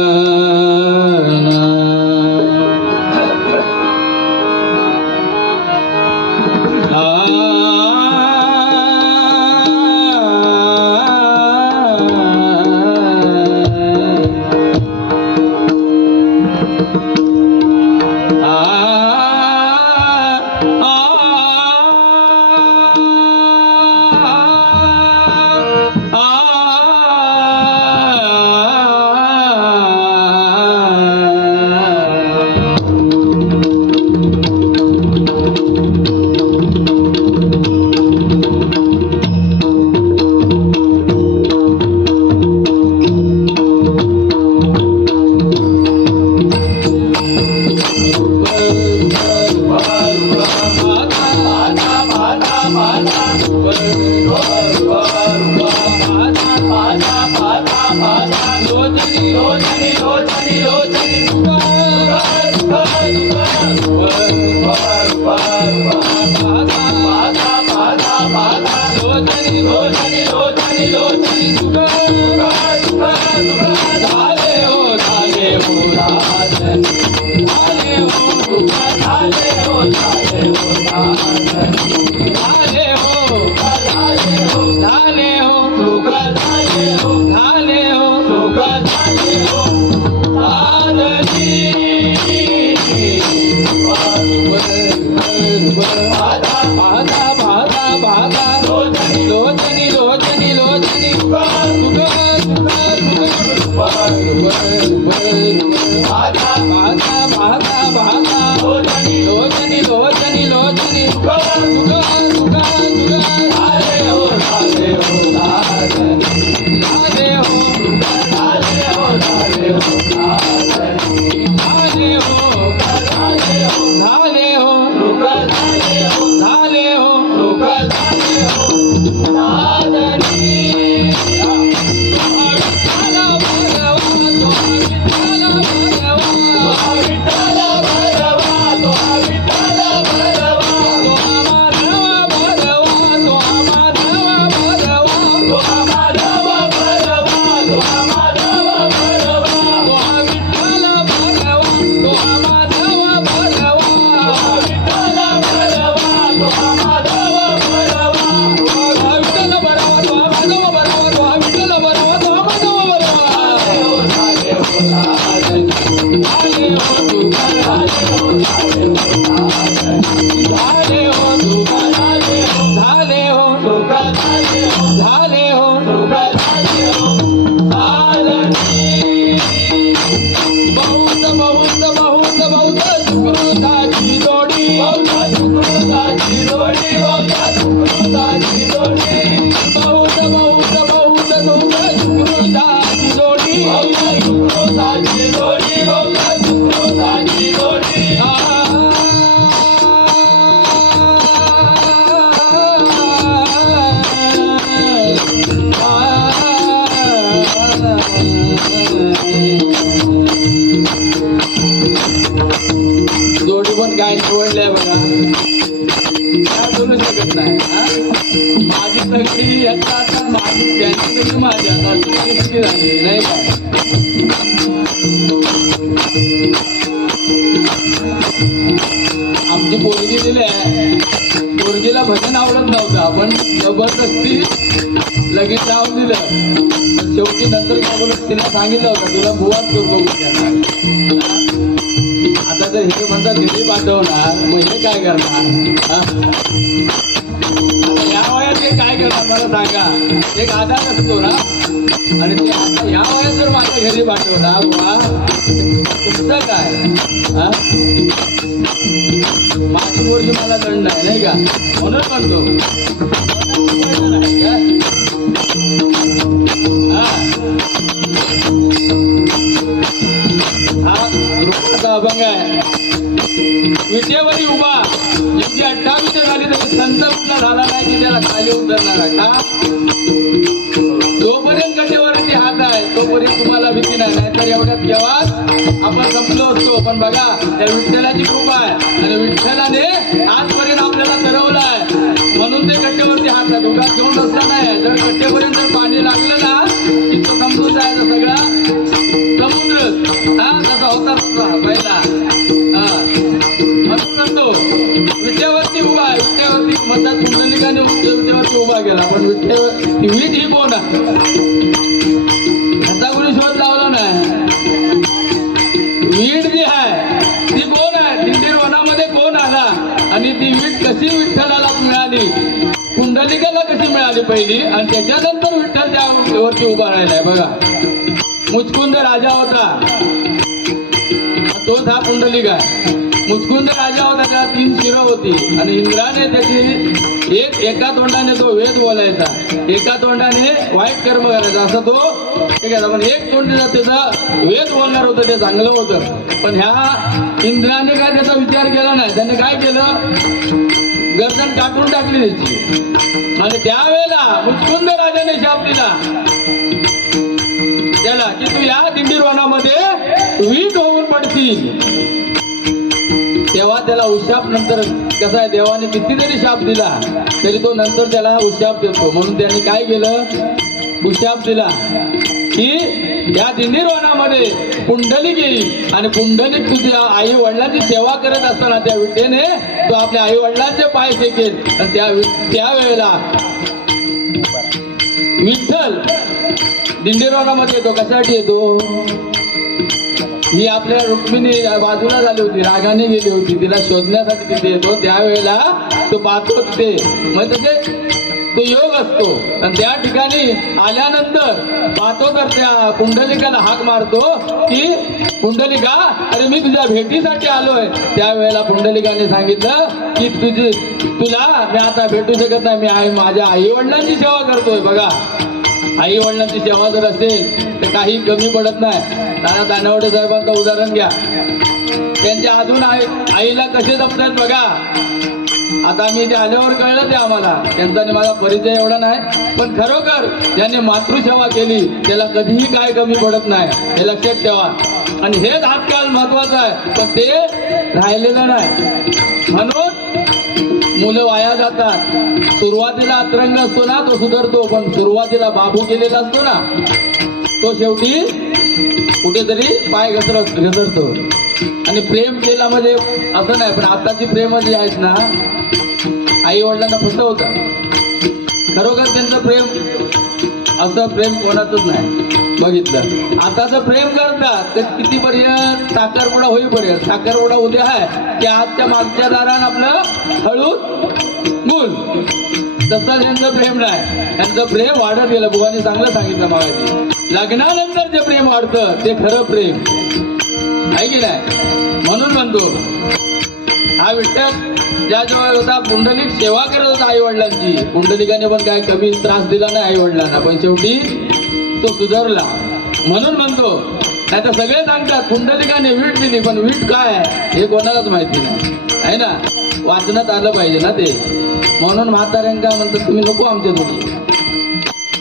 Uh... Thank you. బాగా లోచని లోచని లోచని లోచని you. आमची पोरगी दिली पोरगीला भजन आवडत नव्हतं. आपण जबरदस्ती लगेच लावून दिलं. शेवटी नंतर काय बोलत तिला सांगितलं होतं तुला बुवाच करतो आता जर हे म्हणतात दिली पाठवणार मग हे काय करणार? वयात हे सांगा एक आधार असतो ना आणि ते आता या वयात जर माझ्या घरी पाठवला वा तुमचं काय माझी पोरगी तुम्हाला दंड आहे नाही का म्हणून म्हणतो हा. अभंग आहे विजेवरी उभा एवढी अठ्ठावीस झाली तरी झाला नाही की त्याला खाली उतरणार का? जोपर्यंत कटेवरती हात आहे तोपर्यंत तुम्हाला भीती नाही. नाहीतर एवढ्यात केव्हाच आपण संपलो असतो. पण बघा त्या विठ्ठलाची कृपा आहे. आणि विठ्ठलाने आजपर्यंत आपल्याला ठरवलं आहे. म्हणून ते कट्टेवरती हात आहे. उगाच घेऊन बसला नाही जर कट्टेपर्यंत पाणी लागलं ती वीट ही कोण आता ह्याचा कोणी शोध लावला नाही वीट जी आहे ती कोण आहे दिंडीर वनामध्ये कोण आला आणि ती वीट कशी विठ्ठलाला मिळाली कुंडलिकाला कशी मिळाली पहिली आणि त्याच्यानंतर विठ्ठल त्यावरती उभा राहिलाय बघा मुचकुंद राजा होता तोच हा पुंडलिक आहे मुचकुंद राजा होता त्याला तीन शिरं होती. आणि इंद्राने त्याची एक एका तोंडाने तो वेद बोलायचा. एका तोंडाने वाईट कर्म करायचा. असं तो ठीक आहे पण एक तोंड त्याचा वेद बोलणार होतं ते चांगलं होतं. पण ह्या इंद्राने काय त्याचा विचार केला नाही. त्याने काय केलं? गर्दन टाकून टाकली त्याची. आणि त्यावेळेला मुचकुंद राजाने शाप दिला. त्याला की तू या दिंडीर वनामध्ये वीट होऊन पडतील तेव्हा त्याला उशाप नंतर कसा आहे देवाने कितीतरी शाप दिला तरी तो नंतर त्याला उशाप देतो. म्हणून त्याने काय केलं? उशाप दिला. की या दिंडीर वनामध्ये पुंडलिक येईल आणि पुंडलिक तुझ्या आई वडिलांची सेवा करत असताना त्या विटेने तो आपल्या आई वडिलांचे पाय शेकेल आणि त्या त्यावेळेला विठ्ठल दिंडीरवनामध्ये येतो. कशासाठी येतो? ही आपल्या रुक्मिणी बाजूला झाली होती रागाने गेली होती. तिला शोधण्यासाठी तिथे येतो. त्यावेळेला तो पाहतो तिथे. मग तसे तो योग असतो. आणि त्या ठिकाणी आल्यानंतर पाहतो तर त्या कुंडलिकाला हाक मारतो की कुंडलिका अरे मी तुझ्या भेटीसाठी आलोय. त्यावेळेला कुंडलिकाने सांगितलं की तुझी तुला मी आता भेटू शकत नाही. मी आई माझ्या आई वडिलांची सेवा करतोय. बघा. आई वडिलांची सेवा जर असेल तर काही कमी पडत नाही. नाना दानवडे साहेबांचं उदाहरण घ्या. त्यांच्या अजून आई आईला कसे जपतात बघा. आता मी ते आल्यावर कळलं ते आम्हाला. त्यांचा आणि माझा परिचय एवढा नाही पण खरोखर ज्याने मातृसेवा केली त्याला कधीही काय कमी पडत नाही. हे लक्षात ठेवा. आणि हेच आजकाल महत्वाचं आहे पण ते राहिलेलं नाही. म्हणून मुलं वाया जातात. सुरुवातीला अतरंग असतो ना तो सुधरतो पण सुरुवातीला बाबू केलेला असतो ना तो शेवटी कुठेतरी पाय घसरत घसरतो. आणि प्रेम केला म्हणजे असं नाही पण आताची प्रेम जी आहेत ना आई वडिलांना फसवतात खरोखर त्यांचं प्रेम असं प्रेम कोणाचंच नाही. बघितलं. आता जर प्रेम करतात तर किती पर्यंत साखरपुडा होईपर्यंत? साखरपुडा उद्या आहे की आजच्या मागच्या दारान आपलं हळूद मूल तसं त्यांचं प्रेम नाही त्यांचं प्रेम वाढत गेलं. बुवाने चांगलं सांगितलं मागायची लग्नानंतर जे प्रेम वाढतं ते खरं प्रेम. आहे की नाही? म्हणून म्हणतो हा विठ्ठल ज्या जवळ होता पुंडलिक सेवा करत होता आई वडिलांची पुंडलिकाने पण काय कमी त्रास दिला नाही आई वडिलांना पण शेवटी तो सुधारला. म्हणून म्हणतो नाही तर सगळे सांगतात कुंडलिकाने वीट दिली पण वीट काय आहे? हे कोणालाच माहिती नाही. आहे ना? वाचनात आलं पाहिजे ना ते. म्हणून म्हाताऱ्यांका म्हणतात तुम्ही नको आमच्या तुम्ही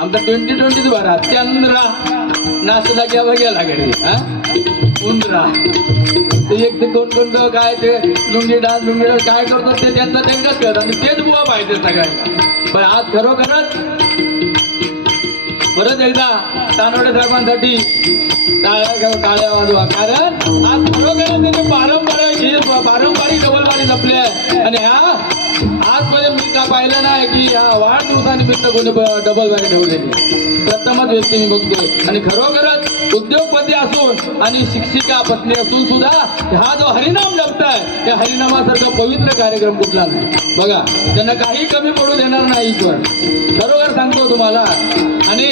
आमचा ट्वेंटी ट्वेंटीच भरा चंद्रा नाचला की आवा गेला घरी हा? उंदरा. ते एक ते दोन दोन काय ते लुंगी डान्स लुंगी डान्स काय करतात ते त्यांचं त्यांनाच करतात आणि तेच बुवा पाहिजे सगळ्यांना. पण आज खरोखरच परत एकदा तानवडे साहेबांसाठी टाळ्या टाळ्या वाजवा. कारण आज खरोखरच त्यांनी पारंपरिक पारंपरिक डबलबारी जपली आहे. आणि ह्या आजमध्ये मी का पाहिलं नाही की ह्या वाढदिवसानिमित्त कोणी डबल ठेवलेली प्रथमच व्यक्ती मी बघतोय. आणि खरोखरच उद्योगपती असून आणि शिक्षिका पत्नी असून सुद्धा हा जो हरिनाम जपताय त्या हरिनामासारखा पवित्र कार्यक्रम कुठला नाही बघा त्यांना काही कमी पडू देणार नाही ईश्वर. खरोखर सांगतो तुम्हाला. आणि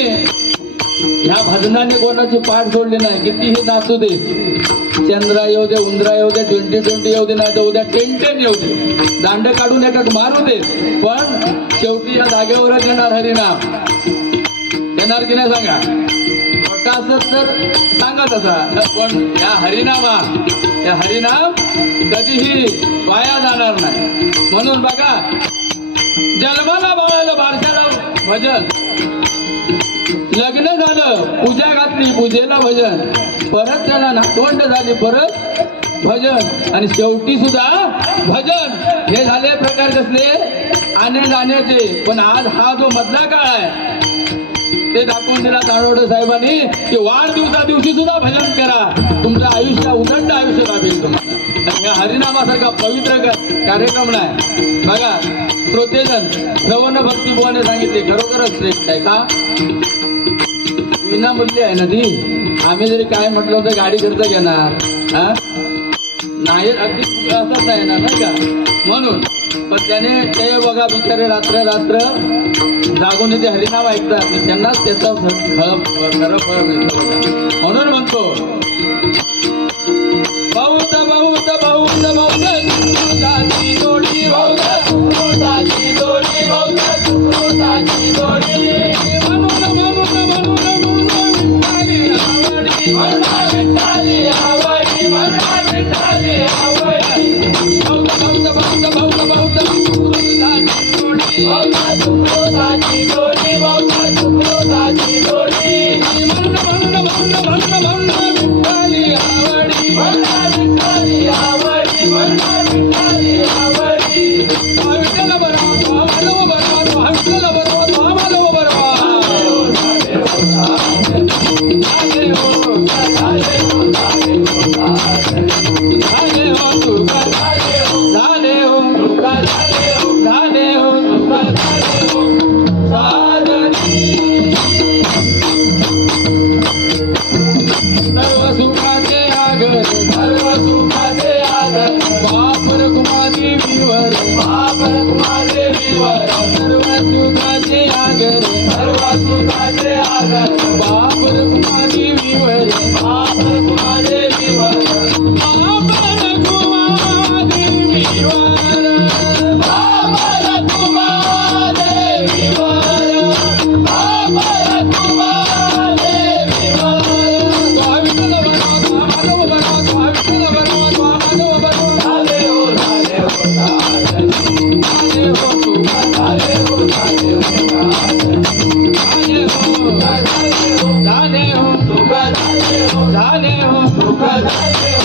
ह्या भजनाने कोणाची पाठ सोडली नाही कितीही नाचू दे. चंद्रा येऊ दे उंदरा येऊ दे ट्वेंटी ट्वेंटी येऊ दे नाही तर उद्या टेन टेन येऊ दे. दांड काढून एकाक मारू दे. पण शेवटी या जागेवरच येणार हरिनाम. येणार की नाही सांगा? मोठा असत तर सांगा तसा पण या हरिनामा या हरिनाम कधीही वाया जाणार नाही. म्हणून बघा जन्माला बाळाला बारशाला भजन. लग्न झालं पूजा घातली पूजेला भजन. परत त्याला नातवंड झाली परत भजन. आणि शेवटी सुद्धा भजन. हे झाले प्रकार कसले? आणे जाण्याचे. पण आज हा जो मधला काळ आहे ते दाखवून दिला ताणवडे साहेबांनी की वाढदिवसा दिवशी सुद्धा भजन करा. तुमचं आयुष्य उदंड आयुष्य लाभेल तुम्हाला. आणि हरिनामासारखा पवित्र कार्यक्रम नाही. बघा श्रोतेजन श्रवण भक्ती बुवाने सांगितले खरोखरच श्रेष्ठ आहे का? विनामूल्य आहे ना ती? आम्ही जरी काय म्हटलं तर गाडी खर्च घेणार. हा? नाही अगदी असंच आहे ना नाही का? म्हणून पण त्याने ते बघा बिचारे रात्र रात्र जागून ते हरिनाम ऐकतात त्यांनाच त्याचा खरं फळ मिळतो म्हणून म्हणतो बहुत बहुत बहुत बहुत I'm gonna go to the